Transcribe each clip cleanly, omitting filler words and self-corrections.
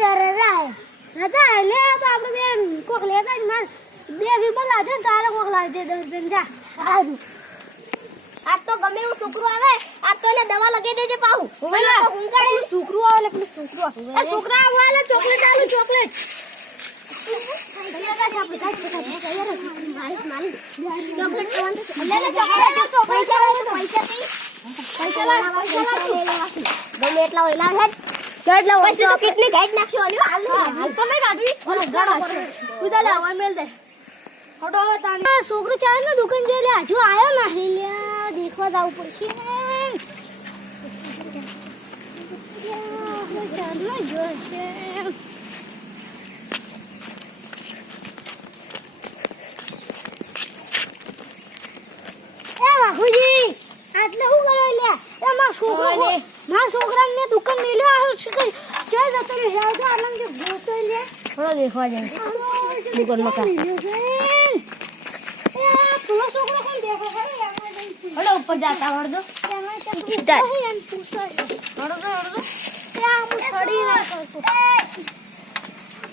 રજા લે તો આપણે બેન કોક લેતા જ માર બે વિમલ લાજે ને તારે કોક લાજે 10 બેન જા સારું આજ તો ગમે એવું છોકરું આવે આજ તો એને દવા લગાવી દેજે પાઉ ઓલા તો હુંગાડે છોકરું આવે એટલે છોકરું આ છોકરા આવે ચોકલેટ આલુ ચોકલેટ કેટલી ગાઈડ નાખશો છોકરો ચાલે ને દુકાન જઈ લે હજુ આવ્યો ના દેખવા જવું પડશે બાપુજી આટલે શું કરો લે મારા છોકરાને દુકાન મેલ્યો આવ્યો છે કે જય જતો રે જાવ તો આલમ જે ભોતો લે થોડો દેખવા જાય દુકાનમાં કા એ પેલો છોકરો કોણ દેખો ખરે હડો ઉપર જાતા વળજો સ્ટાર્ટ હડો એ આ મુ છડી ના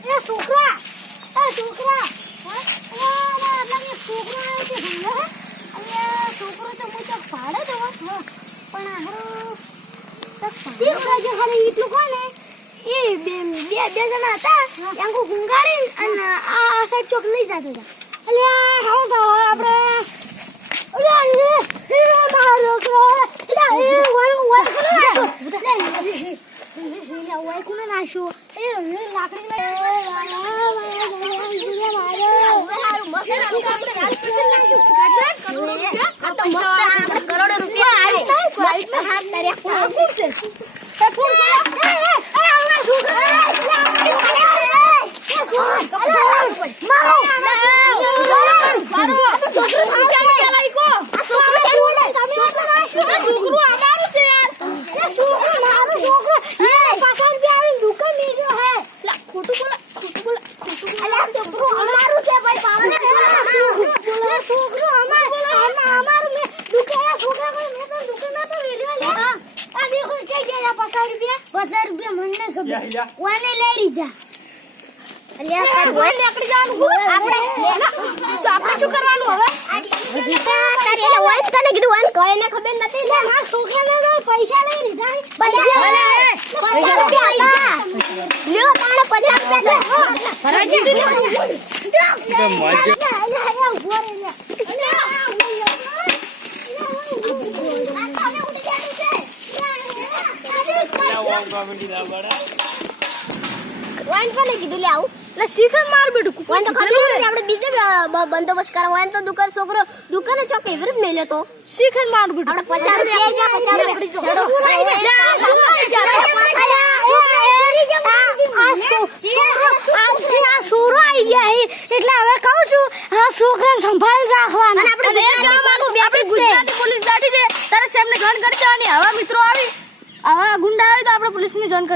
એ છોકરા હા છોકરો આવે છે ભંગા છોકરો તો મુજબ પાડે દો પણ હારો છોકરા જે ખાલી એટલું કોને એ બે જણા હતા એંગો ગુંગાડી અને આ સાઈડ ચોક લઈ જતા હતા અલ્યા હાવ તો આપણે અલ્યા એ મારો છોકરો એ વાય કોને નાશો એ લાકડી કરોડો પૈસા લઈ લીધા વાઈન કોને કીધું લે આવું એટલે શીખર માર બેટું વાઈન તો ખબર નથી આપણે બીજે બંદોબસ્ત કરવા વાઈન તો છોકરો દુકાને ચોકે વિરુદ્ધ મેલ્યો તો શીખર માર બેટું આપણે 50 આ સોરો આવી ગયા એટલે હવે કહું છું આ છોકરાને સંભાળી રાખવાના આપણે ગુજરાતી પોલીસ બેઠી છે તારે સાહેબને જાણ કરી દેવાની. હવે મિત્રો આવી આવા ગુંડા આવી તો આપણે પોલીસની જાણ કરી